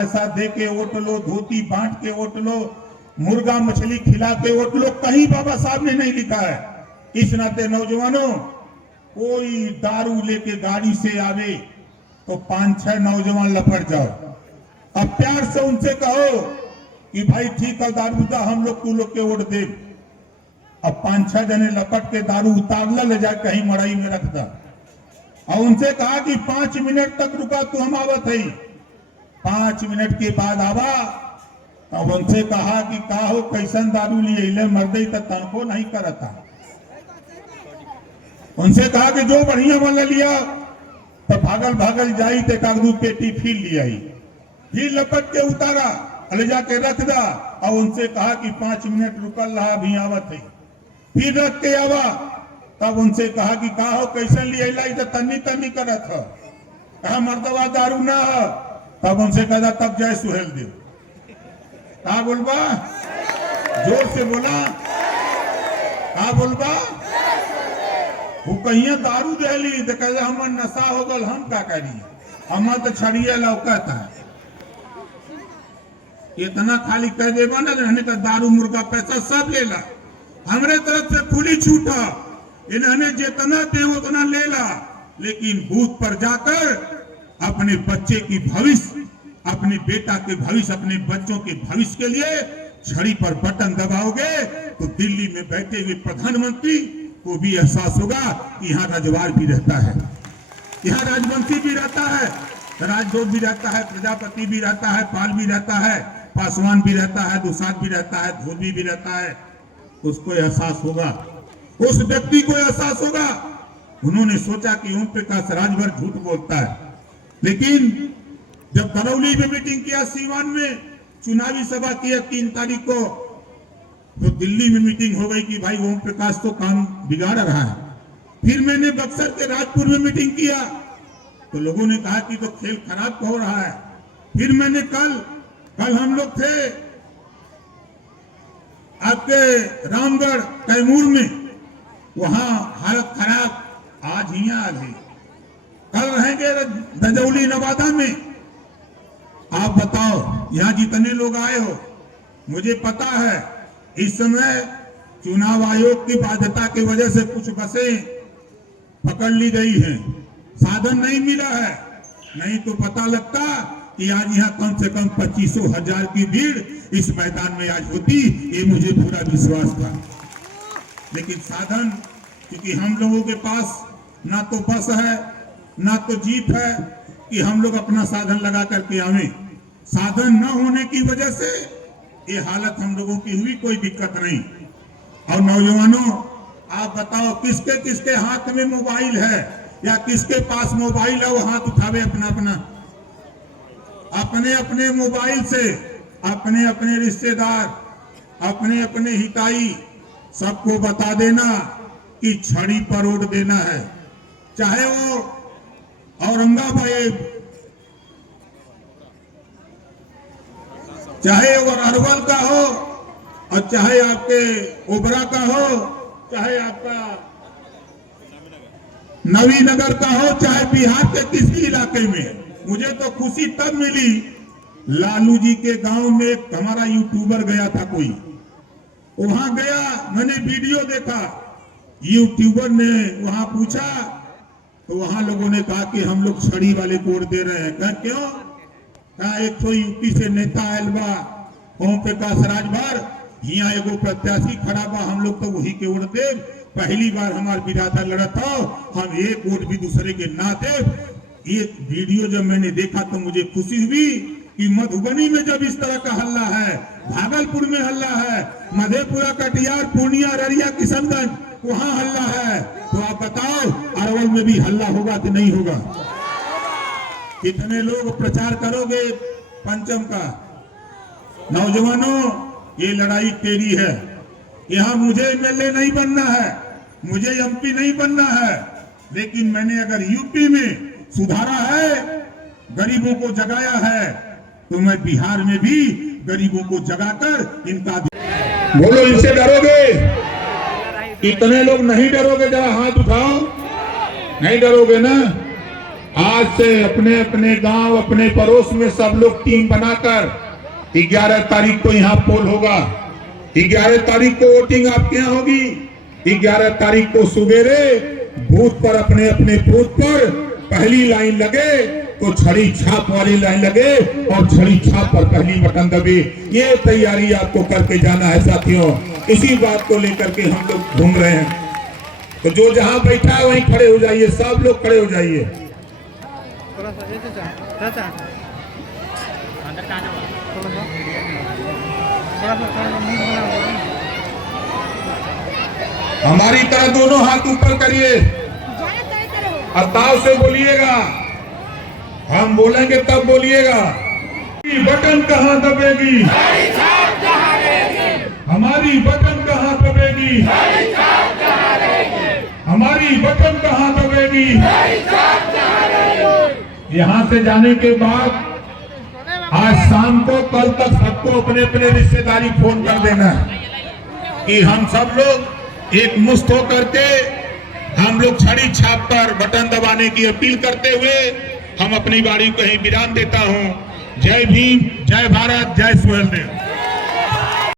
पैसा दे के वोट लो, धोती बांट के वोट लो, मुर्गा मछली खिला के वोट लो, कहीं बाबा साहब ने नहीं लिखा है। इस नाते नौजवानों, कोई दारू लेके गाड़ी से आवे तो 5-6 नौजवान लपट जाओ। अब प्यार से उनसे कहो कि भाई ठीक है दारू दा, हम लोग तू लोग के वोट दे। अब 5-6 जने लपट के दारू उतारला ले जाए कहीं मड़ई में रख दा, और उनसे कहा कि 5 मिनट तक रुका तू, हम आवत है। 5 मिनट के बाद आवा, अब उनसे कहा कि का हो कैसन दारू लिए मर्दई तक तनको नहीं करता। उनसे कहा कि जो बढ़िया वाला लिया तो भागल भागल जाई ते कागदू पेटी फिर लिया, फिर लपट के उतारा, ले जाके रख दा, और उनसे कहा कि 5 मिनट रुकल रहा, अभी आवत है। फिर रख के आवा, तब उनसे कहा कि का हो कैसन लिया, इधर तन्नी तन्नी करत है, कहा मर्दवा दारू ना है। तब उनसे कहा तब जय सुहेल देव। कहा बोलबा, जोर से बोला, कहा बोलबा, वो कहिए दारू दहली तो कहे हमर नशा हो गल, हम का करिए, हम तो छड़िए लौकत है। इतना खाली कह देगा ना रहने का दारू मुर्गा पैसा सब लेला, हमरे तरफ से खुली छूट है, इन्होंने जितना दे उतना लेला, लेकिन बूथ पर जाकर अपने बच्चे की भविष्य, अपने बेटा के भविष्य, अपने बच्चों के भविष्य के लिए छड़ी पर बटन दबाओगे तो दिल्ली में बैठे हुए प्रधानमंत्री को भी एहसास होगा कि यहाँ राजवार भी रहता है, यहाँ राजवंशी भी रहता है, राजदूत भी रहता है, प्रजापति भी रहता है, पाल भी रहता है, पासवान भी रहता है, दुसाद भी रहता है, धोबी भी रहता है। उसको एहसास होगा, उस व्यक्ति को एहसास होगा। उन्होंने सोचा कि ओम प्रकाश राजभर झूठ बोलता है, लेकिन जब दरौली में मीटिंग किया, सीवान में चुनावी सभा किया 3 तारीख को, तो दिल्ली में मीटिंग हो गई कि भाई ओम प्रकाश तो काम बिगाड़ रहा है। फिर मैंने बक्सर के राजपुर में मीटिंग किया तो लोगों ने कहा कि तो खेल खराब हो रहा है। फिर मैंने कल हम लोग थे आपके रामगढ़ कैमूर में, वहां हालत खराब, आज ही आ गई। कल रहेंगे दजौली नवादा में। आप बताओ यहां जितने लोग आए हो, मुझे पता है इस समय चुनाव आयोग की बाध्यता की वजह से कुछ बसें पकड़ ली गई हैं, साधन नहीं मिला है, नहीं तो पता लगता कि आज यहाँ कम से कम 25,000 की भीड़ इस मैदान में आज होती, ये मुझे पूरा विश्वास था। लेकिन साधन, क्योंकि हम लोगों के पास ना तो बस है ना तो जीप है कि हम लोग अपना साधन लगा करके आवे, साधन न होने की वजह से ये हालत हम लोगों की हुई, कोई दिक्कत नहीं। और नौजवानों, आप बताओ किसके किसके हाथ में मोबाइल है या किसके पास मोबाइल है, वो हाथ उठावे अपना अपना, अपने अपने मोबाइल से अपने अपने रिश्तेदार, अपने अपने हिताई सबको बता देना कि छड़ी पर वोट देना है, चाहे वो औरंगाबाद, चाहे वो अरवल का हो, और चाहे आपके ओबरा का हो, चाहे आपका नवीनगर का हो, चाहे बिहार के किसी इलाके में। मुझे तो खुशी तब मिली, लालू जी के गांव में एक हमारा यूट्यूबर गया था, कोई वहां गया, मैंने वीडियो देखा, यूट्यूबर ने वहां पूछा तो वहां लोगों ने कहा कि हम लोग छड़ी वाले को वोट दे रहे हैं। कहा क्यों? कहा एक तो यूपी से नेता आयल बा ओम प्रकाश राजभर, यहाँ एगो प्रत्याशी खड़ा बा, हम लोग तो वही के वोट दे, पहली बार हमारे बिरादर लड़त हो, हम एक वोट भी दूसरे के ना दे। ये वीडियो जब मैंने देखा तो मुझे खुशी हुई कि मधुबनी में जब इस तरह का हल्ला है, भागलपुर में हल्ला है, मधेपुरा, कटिहार, पूर्णिया, अररिया, किशनगंज वहां हल्ला है, तो आप बताओ अरवल में भी हल्ला होगा कि नहीं होगा? कितने लोग प्रचार करोगे पंचम का? नौजवानों, ये लड़ाई तेरी है, यहाँ मुझे एमएलए नहीं बनना है, मुझे एमपी नहीं बनना है, लेकिन मैंने अगर यूपी में सुधारा है, गरीबों को जगाया है, तो मैं बिहार में भी गरीबों को जगाकर इनका। बोलो, इनसे डरोगे? कितने लोग नहीं डरोगे? जरा हाथ उठाओ, नहीं डरोगे ना? आज से अपने अपने गांव, अपने पड़ोस में सब लोग टीम बनाकर 11 तारीख को यहाँ पोल होगा। 11 तारीख को वोटिंग आपके यहाँ होगी। 11 तारीख को सुबेरे बूथ पर, अपने अपने बूथ पर पहली लाइन लगे तो छड़ी छाप वाली लाइन लगे और छड़ी छाप पर पहली बटन दबे। ये तैयारी आपको करके जाना है साथियों। इसी बात को लेकर के हम लोग घूम रहे हैं। तो जो जहां बैठा है वहीं खड़े हो जाइए, सब लोग खड़े हो जाइए। हमारी तरह दोनों हाथ ऊपर करिए और ताव से बोलिएगा। हम बोलेंगे तब बोलिएगा। बटन कहाँ दबेगी? हमारी बटन कहाँ दबेगी? हमारी बटन कहाँ दबेगी? यहाँ से जाने के बाद आज शाम को, कल तक सबको अपने अपने रिश्तेदारी फोन कर देना कि हम सब लोग एक मुश्त होकर के हम लोग छड़ी छाप पर बटन दबाने की अपील करते हुए हम अपनी बारी को यहीं विराम देता हूं। जय भीम, जय भारत, जय सुहेलदेव।